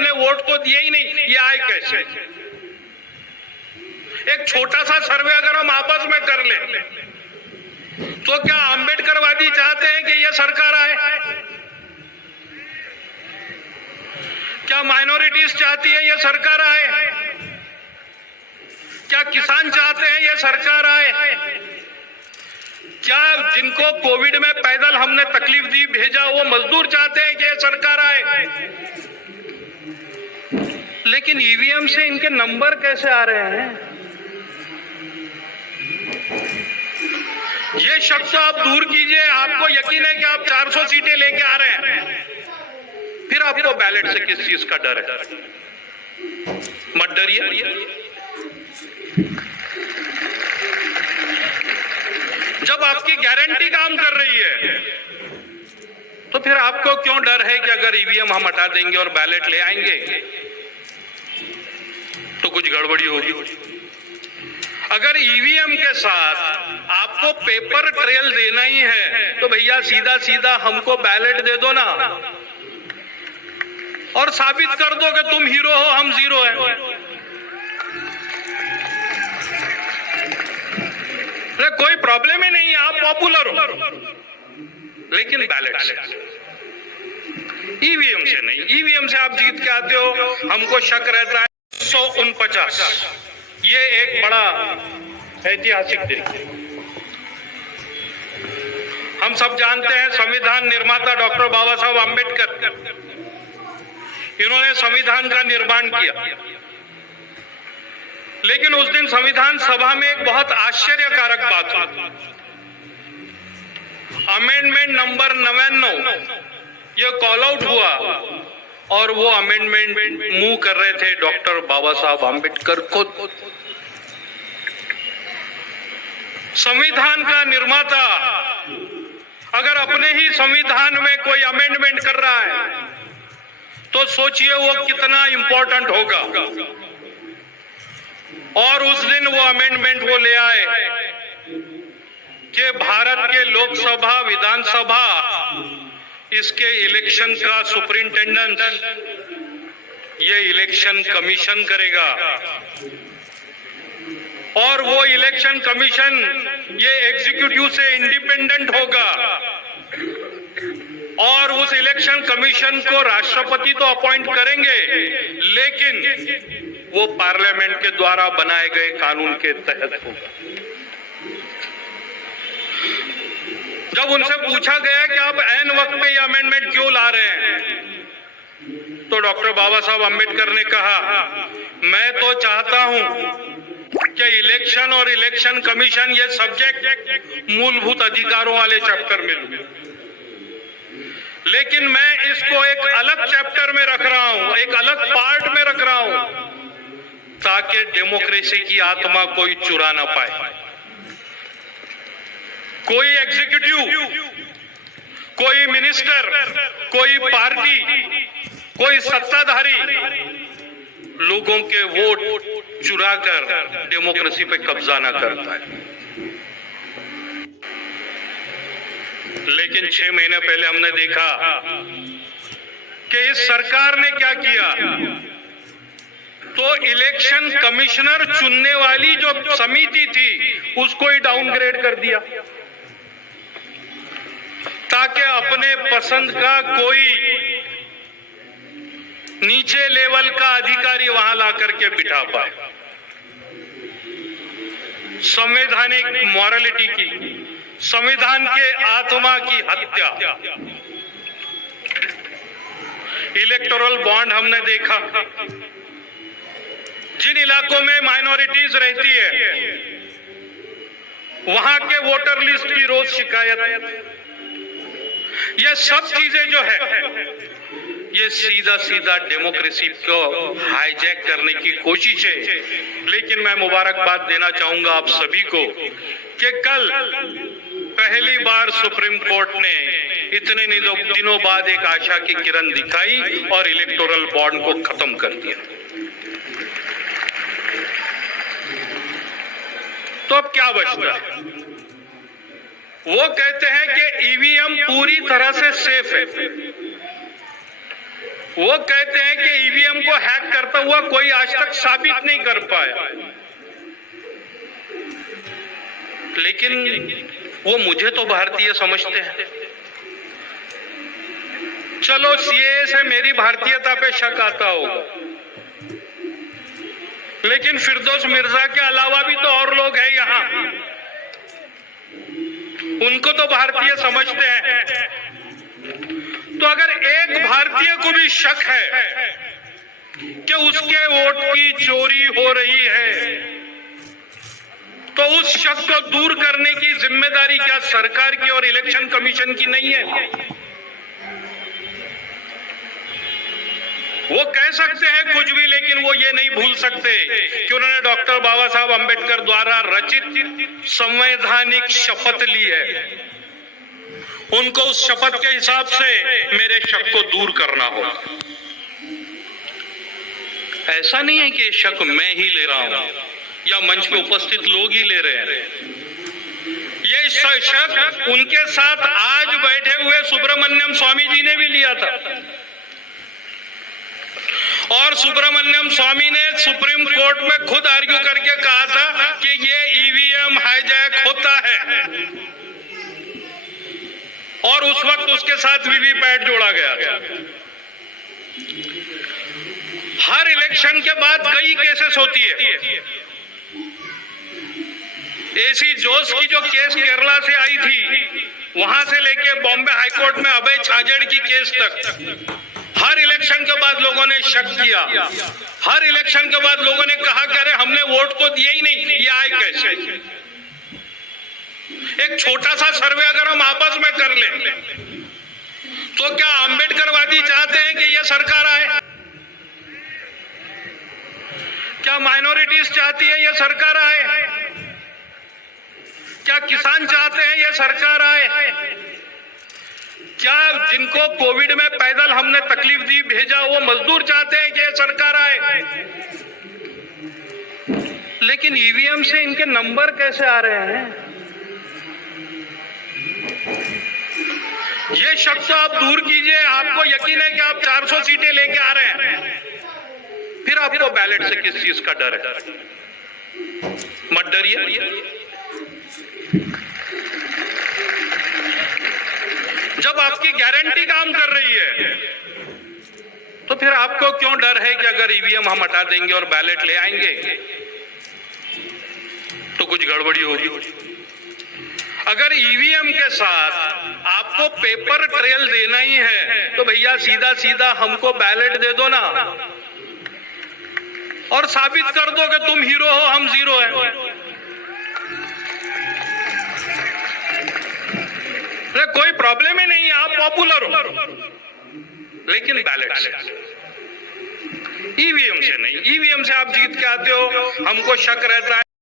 हमने वोट तो दिया ही नहीं, ये आए कैसे? एक छोटा सा सर्वे अगर हम आपस में कर ले तो क्या अंबेडकरवादी चाहते हैं कि यह सरकार आए? क्या माइनॉरिटीज चाहती है यह सरकार आए? क्या किसान चाहते हैं यह सरकार आए? क्या जिनको कोविड में पैदल हमने तकलीफ दी भेजा वो मजदूर चाहते हैं कि यह सरकार आए? लेकिन ईवीएम से इनके नंबर कैसे आ रहे हैं? ये शक तो आप दूर कीजिए, आपको यकीन है कि आप 400 सीटें लेके आ रहे हैं, फिर आपको बैलेट से किस चीज का डर है? मत डरिए। जब आपकी गारंटी काम कर रही है तो फिर आपको क्यों डर है कि अगर ईवीएम हम हटा देंगे और बैलेट ले आएंगे तो कुछ गड़बड़ी होगी? अगर ईवीएम के साथ आपको पेपर ट्रेल देना ही है तो भैया सीधा सीधा हमको बैलेट दे दो ना और साबित कर दो कि तुम हीरो हो, हम जीरो हैं। कोई प्रॉब्लम ही नहीं है, आप पॉपुलर हो, लेकिन बैलेट से, ईवीएम से नहीं। ईवीएम से आप जीत के आते हो, हमको शक रहता है। 149 ये एक बड़ा ऐतिहासिक दिन। हम सब जानते हैं संविधान निर्माता डॉक्टर बाबा साहब आम्बेडकर, इन्होंने संविधान का निर्माण किया। लेकिन उस दिन संविधान सभा में एक बहुत आश्चर्यकारक बात हुई। अमेंडमेंट नंबर 99 ये कॉल आउट हुआ और वो अमेंडमेंट मूव कर रहे थे डॉक्टर बाबा साहब आम्बेडकर खुद। संविधान का निर्माता अगर अपने ही संविधान में कोई अमेंडमेंट कर रहा है तो सोचिए वो कितना इंपॉर्टेंट होगा। और उस दिन वो अमेंडमेंट वो ले आए कि भारत के लोकसभा विधानसभा इसके इलेक्शन का सुपरिंटेंडेंट ये इलेक्शन कमीशन करेगा और वो इलेक्शन कमीशन ये एग्जीक्यूटिव से इंडिपेंडेंट होगा और उस इलेक्शन कमीशन को राष्ट्रपति तो अपॉइंट करेंगे लेकिन वो पार्लियामेंट के द्वारा बनाए गए कानून के तहत होगा। जब उनसे पूछा गया कि आप ऐन वक्त पे ये अमेंडमेंट क्यों ला रहे हैं तो डॉक्टर बाबा साहब आम्बेडकर ने कहा, मैं तो चाहता हूं कि इलेक्शन और इलेक्शन कमीशन ये सब्जेक्ट मूलभूत अधिकारों वाले चैप्टर में लूं, लेकिन मैं इसको एक अलग चैप्टर में रख रहा हूं, एक अलग पार्ट में रख रहा हूं ताकि डेमोक्रेसी की आत्मा कोई चुरा ना पाए। कोई एग्जीक्यूटिव, कोई मिनिस्टर, कोई पार्टी, कोई सत्ताधारी लोगों के वोट चुराकर डेमोक्रेसी पे कब्जा ना करता है। लेकिन 6 महीने पहले हमने देखा कि इस सरकार ने क्या किया, तो इलेक्शन कमिश्नर चुनने वाली जो समिति थी उसको ही डाउनग्रेड कर दिया ताकि अपने पसंद का कोई नीचे लेवल का अधिकारी वहां ला करके बिठा पाए। संवैधानिक मॉरलिटी की, संविधान के आत्मा की हत्या। इलेक्टोरल बॉन्ड हमने देखा, जिन इलाकों में माइनॉरिटीज रहती है वहां के वोटर लिस्ट की रोज शिकायत, ये सब चीजें जो है ये सीधा सीधा डेमोक्रेसी को हाईजैक करने की कोशिश है। लेकिन मैं मुबारकबाद देना चाहूंगा आप सभी को कि कल पहली बार सुप्रीम कोर्ट ने इतने दिनों बाद एक आशा की किरण दिखाई और इलेक्टोरल बॉन्ड को खत्म कर दिया। तो अब क्या बचता है? वो कहते हैं कि ईवीएम पूरी तरह से सेफ है। वो कहते हैं कि ईवीएम को हैक करता हुआ कोई आज तक साबित नहीं कर पाया, लेकिन वो मुझे तो भारतीय समझते हैं। चलो सीएए से मेरी भारतीयता पे शक आता होगा, लेकिन फिरदौस मिर्जा के अलावा भी तो और लोग हैं यहाँ, उनको तो भारतीय समझते हैं। तो अगर एक भारतीय को भी शक है कि उसके वोट की चोरी हो रही है, तो उस शक को दूर करने की जिम्मेदारी क्या सरकार की और इलेक्शन कमीशन की नहीं है? वो कह सकते हैं कुछ भी, लेकिन वो ये नहीं भूल सकते कि उन्होंने डॉक्टर बाबा साहब अंबेडकर द्वारा रचित संवैधानिक शपथ ली है। उनको उस शपथ के हिसाब से मेरे शक को दूर करना होगा। ऐसा नहीं है कि शक मैं ही ले रहा हूं या मंच पे उपस्थित लोग ही ले रहे हैं। ये शक उनके साथ आज बैठे हुए सुब्रमण्यम स्वामी जी ने भी लिया था, और सुब्रमण्यम स्वामी ने सुप्रीम कोर्ट में खुद आर्ग्यू करके कहा था कि ये ईवीएम हाईजैक होता है, और उस वक्त उसके साथ वीवीपैट जोड़ा गया था। हर इलेक्शन के बाद कई केसेस होती है। एसी जोस की जो केस केरला से आई थी, वहां से लेके बॉम्बे हाईकोर्ट में अभय छाजेड़ की केस तक, हर इलेक्शन के बाद लोगों ने शक किया। हर इलेक्शन के बाद लोगों ने कहा कि अरे हमने वोट तो दिया ही नहीं, ये आए कैसे? एक छोटा सा सर्वे अगर हम आपस में कर लें, तो क्या अंबेडकरवादी चाहते हैं कि यह सरकार आए? क्या माइनॉरिटीज चाहती है यह सरकार आए? क्या किसान चाहते हैं यह सरकार आए? क्या जिनको कोविड में पैदल हमने तकलीफ दी भेजा, वो मजदूर चाहते हैं कि यह सरकार आए? लेकिन ईवीएम से इनके नंबर कैसे आ रहे हैं? ये शक तो आप दूर कीजिए। आपको यकीन है कि आप 400 सीटें लेके आ रहे हैं, फिर आपको बैलेट से किस चीज का डर है? मत डरिए। जब आपकी गारंटी काम कर रही है, तो फिर आपको क्यों डर है कि अगर ईवीएम हम हटा देंगे और बैलेट ले आएंगे तो कुछ गड़बड़ी होगी? अगर ईवीएम के साथ आपको पेपर ट्रेल देना ही है, तो भैया सीधा सीधा हमको बैलेट दे दो ना, और साबित कर दो कि तुम हीरो हो, हम जीरो हैं। कोई प्रॉब्लम ही नहीं है, आप पॉपुलर हो, लेकिन बैलेट से, ईवीएम से नहीं। ईवीएम से आप जीत के आते हो, हमको शक रहता है